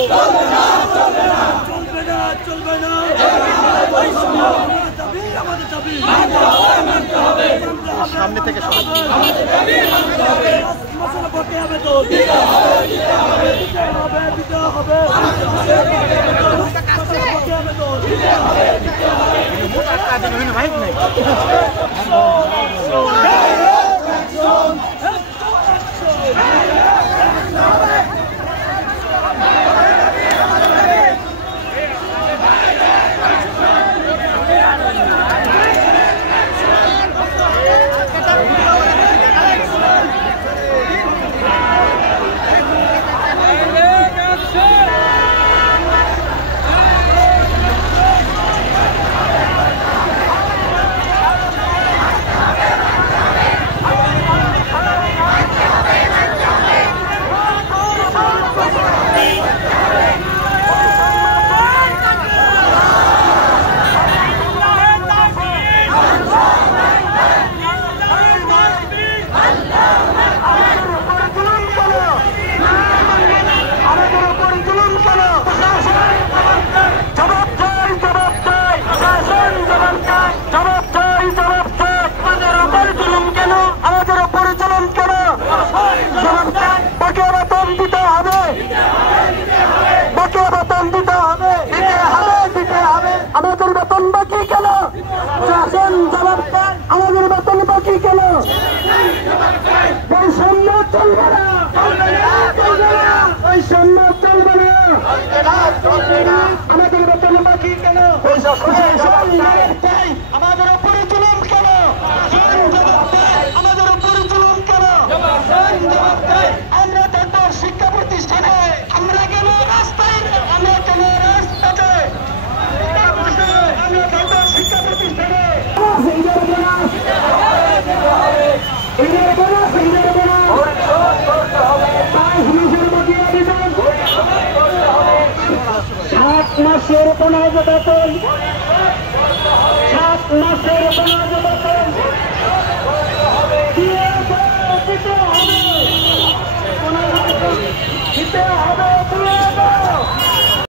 চলবে না চলবে না দাবি আমাদের দাবি সামনে থেকে মশলা পড়তে হবে তো দিতে হবে ভাই নাই আমাদের বেতন বাকি কেন শাসন জবাব দেয় আমাদের বেতন বাকি কেন বৈষম্য চলবে না বৈষম্য চলবে না আমাদের বেতন বাকি কেন আমাদের উপরে জুলুম কেন আমাদের উপরে জুলুম কেন আমরা দেখবো শিক্ষা প্রতিষ্ঠানে আমরা গেল রাস্তায় আমরা গেল রাস্তাতে শিক্ষা প্রতিষ্ঠানে সাত মাসের 15 বেতন